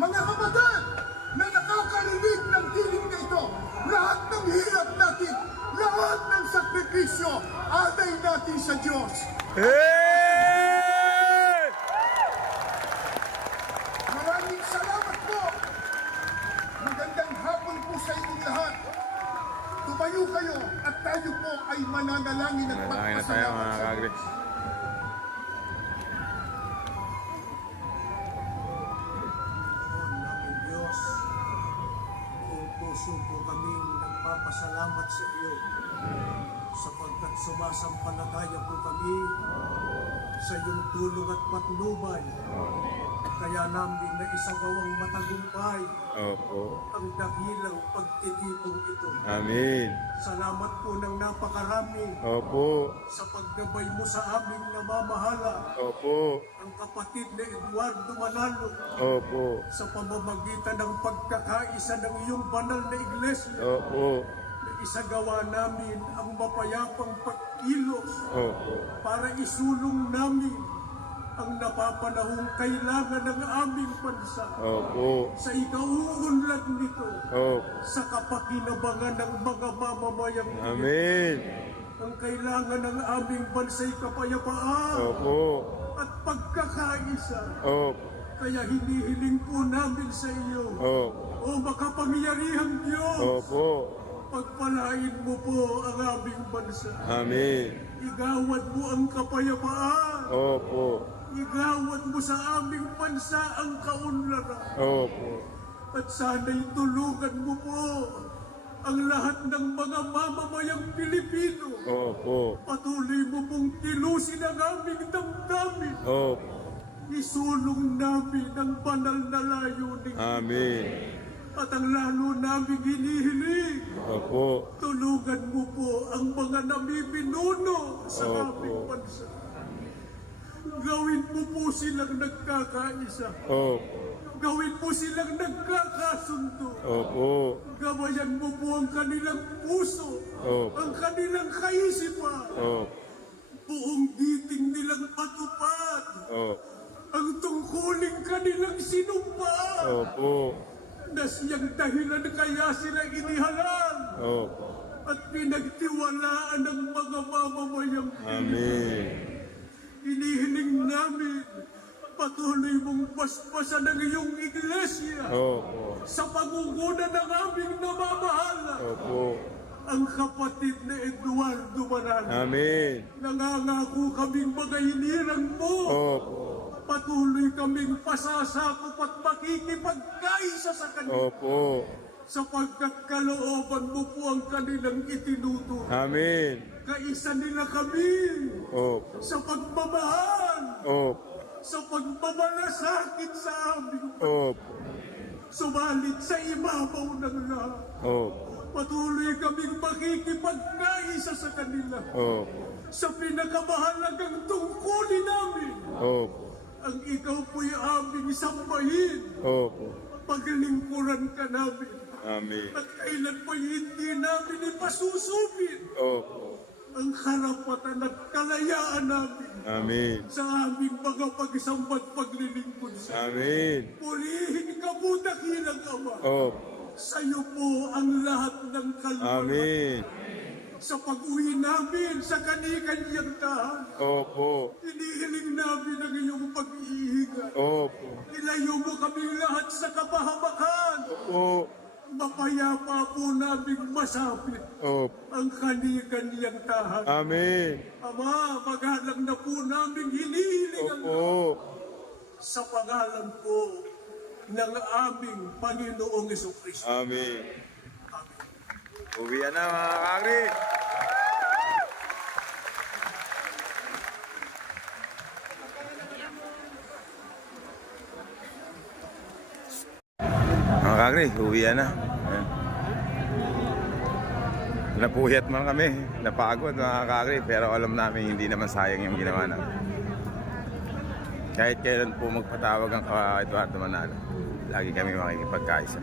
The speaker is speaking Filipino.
Mga kabataan na nakakarinig ng tinig na ito, lahat ng hirap natin, lahat ng sakripisyo, alay natin sa Diyos. Maraming salamat po. Magandang hapon po sa inyong lahat. Tumayo kayo at tayo po ay mananalangin at magpasalamat sa Diyos. Puso po kaming nagpapasalamat sa iyo sapagkat sumasampalataya po kami sa iyong tulong at patnubay. Kaya namin na isagawang matagumpay ang dakilang pagtitipong ito. Amin. Salamat po ng napakarami sa paggabay mo sa aming namamahala. Ang kapatid na Eduardo Manalo sa pamamagitan ng pagkakaisa ng iyong banal na iglesia. Na isagawa namin ang mapayapang pagkilos para isulong namin ang napapanahong kailangan ng aming bansa sa ikauunlad nito sa kapakinabangan ng mga mamamayang Amin. ang kailangan ng aming bansa'y kapayapaan at pagkakaisa. Kaya hinihiling po namin sa iyo, O makapangyarihang Diyos, pagpalain mo po ang aming bansa. Amin. Igawad mo ang kapayapaan. Igawad mo sa aming bansa ang kaunlaran. At sana'y tulungan mo po ang lahat ng mga mamamayang Pilipino. Patuloy mo pong kilusin ang aming damdamin. Isulong namin ang banal na layunin. Amin. At ang lalo namin hinihiling, tulungan mo po ang mga nabibinuno sa aming bansa. Gawin mo po silang nagkakaisa. Gawin mo silang nagkakasundo. Gabayan mo po ang kanilang puso, ang kanilang kaisipan. Buong giting nilang matupad. Ang tungkuling kanilang sinumpa. Na siyang dahilan kaya sila inihalal. At pinagtiwalaan ng mga mamamayang Amin. Inihiling namin patuloy mong paspasan ng iyong iglesia sa pangunguna ng aming namamahala. Ang kapatid na Eduardo Manalo. Amin. Nangangako kaming mga hinirang mo. Patuloy kaming pasasakop at makikipagkaisa sa kanila. Sapagkat kalooban mo po ang kanilang itinuturo. Amin. Kaisa nila kami sa pagmamahal, sa pagmamalasakit sa aming subalit sa ibabaw ng lahat. Patuloy kaming makikipagkaisa sa kanila sa pinakamahalagang tungkulin namin. Ang ikaw po'y aming sambahin. Paglingkuran ka namin. Amin. At kailan pa hindi namin ipasusupin ang karapatan at kalayaan namin. Amin. Sa aming mga pagsambat paglilingkod sa Amin. Purihin ka po dakilang Ama. Sa iyo po ang lahat ng kaluluwa. Amin. Sa pag-uwi namin sa kani-kanyang tahan. Inihiling namin ang iyong pag-iingat. Ilayo mo kaming lahat sa kapahamakan. Mapayapa po namin masapit ang kani-kanyang tahan. Amin. Ama, magalang na po namin hinihiling ang sa pangalan po ng aming Panginoong Jesucristo. Amin. Uwian na mga kakri. Mga kakri, uwian na. Ayan. Napuyat man kami, napagod mga kakri, pero alam namin hindi naman sayang yung ginawa namin. Kahit kailan po magpatawag ang Eduardo Manalo, lagi kami makikipagkaisa.